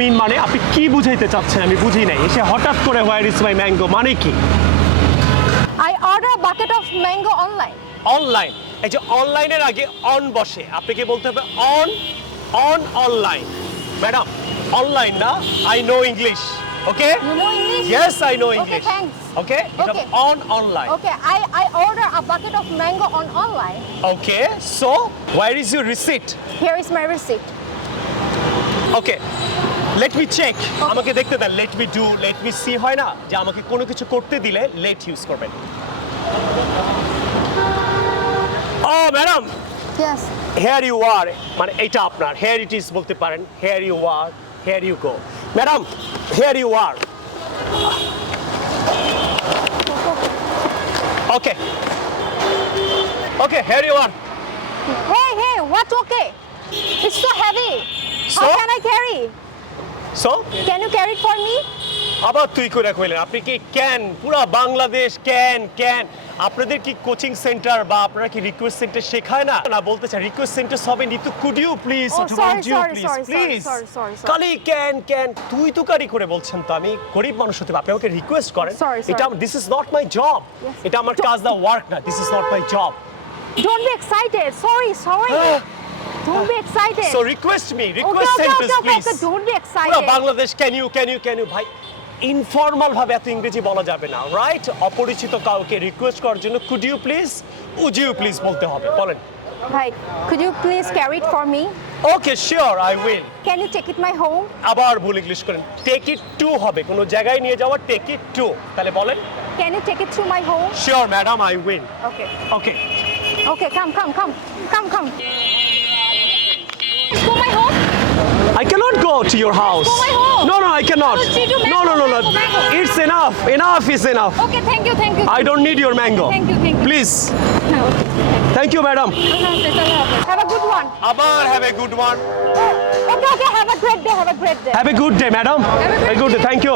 মিন মানে আপনি কি বুঝাইতে চাচ্ছেন আমি বুঝি নাই এসে হঠাৎ করে হোয়ার ইজ মাই ম্যাঙ্গো মানে কি I order a bucket of mango online. Online এই যে অনলাইনের আগে অন বসে আপনাকে বলতে হবে অন অনলাইন ম্যাডাম অনলাইন না I know English okay You know English? Yes I know Okay, English thanks. Okay এটা Okay. Online Okay, I order a bucket of mango on online. Okay so where is your receipt Here is my receipt. Okay let me check আমাকে দেখতে দেন let me do let me see হয় না যে আমাকে কোনো কিছু করতে দিলে লেট ইউজ করবেন ও madam Yes. Here you are মানে এটা আপনার হেয়ার ইট ইজ বলতে পারেন here you are here you go madam here you are okay okay here you are Hey, what okay? It's so heavy. So? How can I carry? So Can you carry it for me? আবার তুই করে কইলেন আপনি কি can পুরা Bangladesh can আপনাদের কি coaching centre বা আপনারা কি রিকোয়েস্ট সেন্টার শেখায় না না বলতে চাই রিকোয়েস্ট সেন্টার সবে নিতু could you please Oh, sorry, please sorry. কালি ক্যান তুই তো কারি করে বলছেন তো আমি গরিব মানুষ হতে আপনি আমাকে রিকোয়েস্ট করেন Sorry. এটা this is not my job Yes. এটা আমার কাজ না ওয়ার্ক না this is not my job Don't be excited. Sorry. Don't be excited. So request me Okay, request centres please Don't be পুরো excited. বাংলাদেশ ক্যান ইউ ভাই informal ভাবে এত ইংরেজি বলা যাবে না রাইট অপরিচিত কাউকে রিকোয়েস্ট করার জন্য কুড ইউ প্লিজ বলতে হবে বলেন Right. Could you please carry it for me? Okay sure I will Can you take it my home? আবার ভুল ইংলিশ করেন টেক ইট টু হবে কোনো জায়গায় নিয়ে যাওয়া টেক ইট টু তাহলে বলেন Can you take it to my home? Sure madam I will Okay. Okay Okay, come. To my home? I cannot go to your house. Go my home. No, I cannot. No, see, do mango, No. mango. It's enough. Enough is enough. Okay, thank you. I don't need your mango. Thank you. Please. Thank you, madam. Have a good one. আবার have a good one. Okay, have a great day. Have a good day, madam. Have a great good day. day. Thank you.